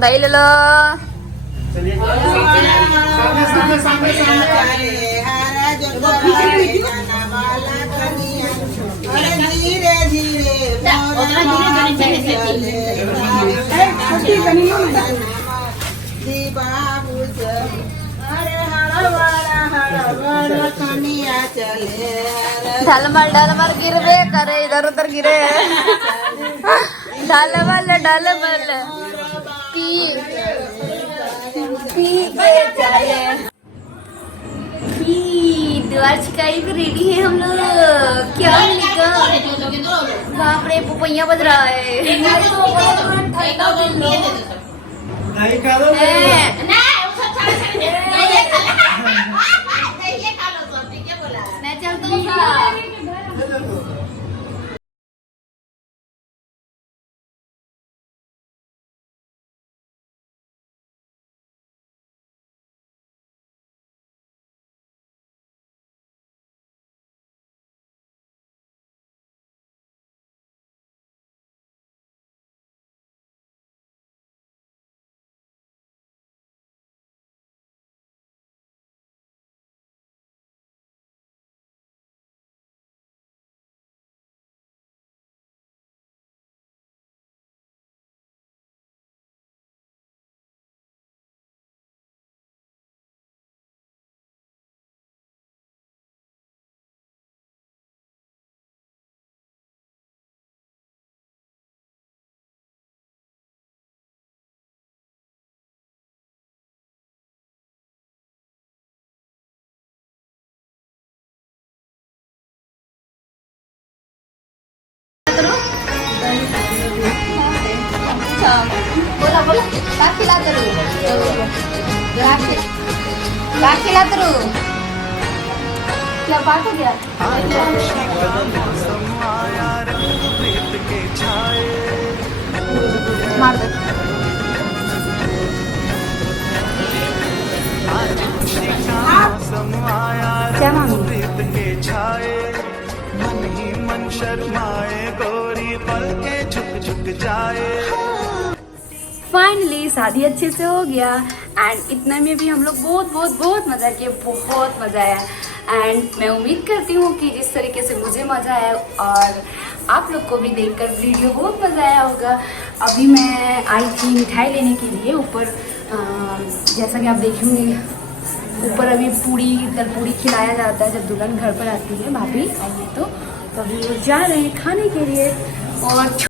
दही ले लो। ढलमल ढलमल गिरबे करे, इधर उधर गिरे। ढलमल ढलमल पी पी के चले। द्वार छिकाई पे रेडी है हम लोग। क्या बाप रे, पुपैया बज रहा है। मैं चलता हूँ। बोला बोला क्या खिलाते रू? क्या खिलाते रू? क्या बात हो गया? मार दे। क्या मांगी? मन ही मन शर्माए, गोरी पल के झुक झुक जाए। फाइनली शादी अच्छे से हो गया एंड इतने में भी हम लोग बहुत बहुत बहुत मज़ा किए, बहुत मज़ा आया। एंड मैं उम्मीद करती हूँ कि जिस तरीके से मुझे मज़ा आया और आप लोग को भी देखकर वीडियो बहुत मज़ा आया होगा। अभी मैं आई थी मिठाई लेने के लिए ऊपर, जैसा कि आप देखेंगे ऊपर अभी पूड़ी दल पूड़ी खिलाया जाता है जब दुल्हन घर पर आती है, भाभी आई है तो अभी वो जा रहे हैं खाने के लिए। और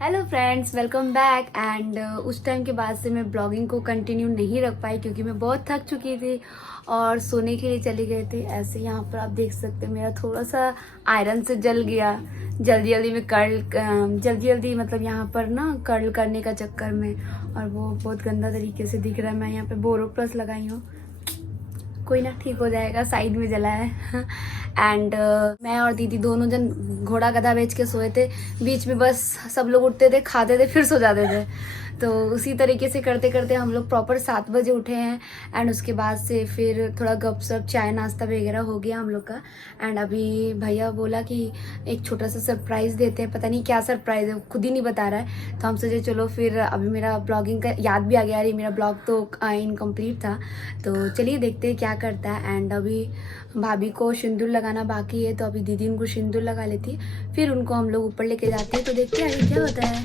hello friends, welcome back. And उस टाइम के बाद से मैं ब्लॉगिंग को कंटिन्यू नहीं रख पाई क्योंकि मैं बहुत थक चुकी थी और सोने के लिए चली गई थी। ऐसे यहाँ पर आप देख सकते हैं मेरा थोड़ा सा आयरन से जल गया जल्दी जल्दी में जल्दी जल्दी मतलब यहाँ पर ना कर्ल करने का चक्कर में, और वो बहुत गंदा तरीके से दिख रहा है। मैं यहाँ पे बोरो प्लस लगाई हूँ, कोई ना ठीक हो जाएगा, साइड में जला है। एंड मैं और दीदी दोनों जन घोड़ा गधा बेच के सोए थे। बीच में बस सब लोग उठते थे, खाते थे, फिर सो जाते थे। तो उसी तरीके से करते करते हम लोग प्रॉपर 7 बजे उठे हैं। एंड उसके बाद से फिर थोड़ा गपशप चाय नाश्ता वगैरह हो गया हम लोग का। एंड अभी भैया बोला कि एक छोटा सा सरप्राइज़ देते हैं, पता नहीं क्या सरप्राइज़ है, खुद ही नहीं बता रहा है। तो हम सोचे चलो फिर, अभी मेरा ब्लॉगिंग का याद भी आ गया, अरे मेरा ब्लॉग तो इनकम्प्लीट था। तो चलिए देखते हैं क्या करता है। एंड अभी भाभी को सिंदूर लगाना बाकी है, तो अभी दीदी उनको सिंदूर लगा लेती है, फिर उनको हम लोग ऊपर लेके जाते हैं। तो देखते हैं आगे क्या होता है।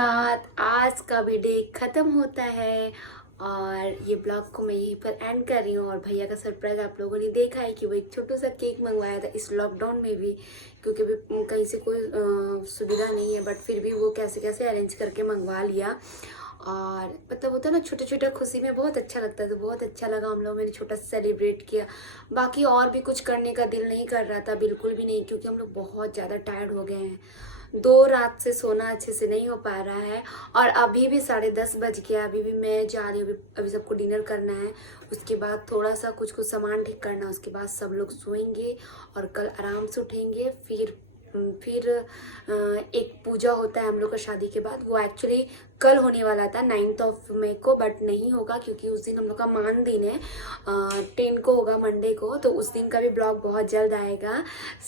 आज का भी डे खत्म होता है और ये ब्लॉग को मैं यहीं पर एंड कर रही हूँ। और भैया का सरप्राइज आप लोगों ने देखा है कि वो एक छोटा सा केक मंगवाया था इस लॉकडाउन में भी, क्योंकि अभी कहीं से कोई सुविधा नहीं है, बट फिर भी वो कैसे कैसे अरेंज करके मंगवा लिया। और मतलब होता है ना छोटा छोटा खुशी में बहुत अच्छा लगता है, तो बहुत अच्छा लगा। हम लोग मैंने छोटा सा सेलिब्रेट किया। बाकी और भी कुछ करने का दिल नहीं कर रहा था, बिल्कुल भी नहीं, क्योंकि हम लोग बहुत ज़्यादा टायर्ड हो गए हैं। 2 रात से सोना अच्छे से नहीं हो पा रहा है। और अभी भी 10:30 बज गया, अभी भी मैं जा रही हूँ। अभी सबको डिनर करना है, उसके बाद थोड़ा सा कुछ सामान ठीक करना, उसके बाद सब लोग सोएंगे और कल आराम से उठेंगे। फिर एक पूजा होता है हम लोग का शादी के बाद, वो एक्चुअली कल होने वाला था 9 मई को, बट नहीं होगा क्योंकि उस दिन हम लोग का मान दिन है। 10 को होगा, मंडे को, तो उस दिन का भी ब्लॉग बहुत जल्द आएगा।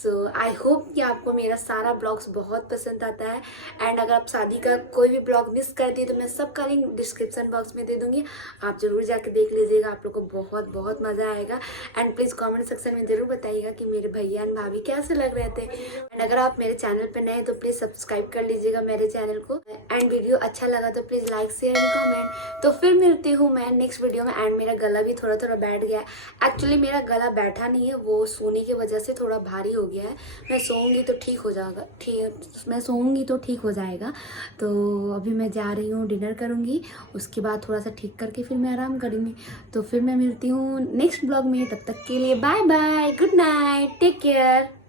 सो आई होप कि आपको मेरा सारा ब्लॉग्स बहुत पसंद आता है। एंड अगर आप शादी का कोई भी ब्लॉग मिस कर दिए तो मैं सबका लिंक डिस्क्रिप्शन बॉक्स में दे दूँगी, आप ज़रूर जाके देख लीजिएगा, आप लोग को बहुत बहुत मज़ा आएगा। एंड प्लीज़ कॉमेंट सेक्शन में ज़रूर बताइएगा कि मेरे भैया एंड भाभी कैसे लग रहे थे। एंड अगर आप मेरे चैनल पर नए हैं तो प्लीज़ सब्सक्राइब कर लीजिएगा मेरे चैनल को। एंड वीडियो अच्छा लगा तो please like share and comment. तो फिर मिलती हूँ मैं नेक्स्ट वीडियो में। एंड मेरा गला भी थोड़ा थोड़ा बैठ गया है। एक्चुअली मेरा गला बैठा नहीं है, वो सोने की वजह से थोड़ा भारी हो गया है। मैं सोऊंगी तो ठीक हो जाएगा, मैं सोऊंगी तो ठीक हो जाएगा। तो अभी मैं जा रही हूँ, डिनर करूँगी, उसके बाद थोड़ा सा ठीक करके फिर मैं आराम करूँगी। तो फिर मैं मिलती हूँ नेक्स्ट ब्लॉग में, तब तक के लिए bye bye, good night, take care.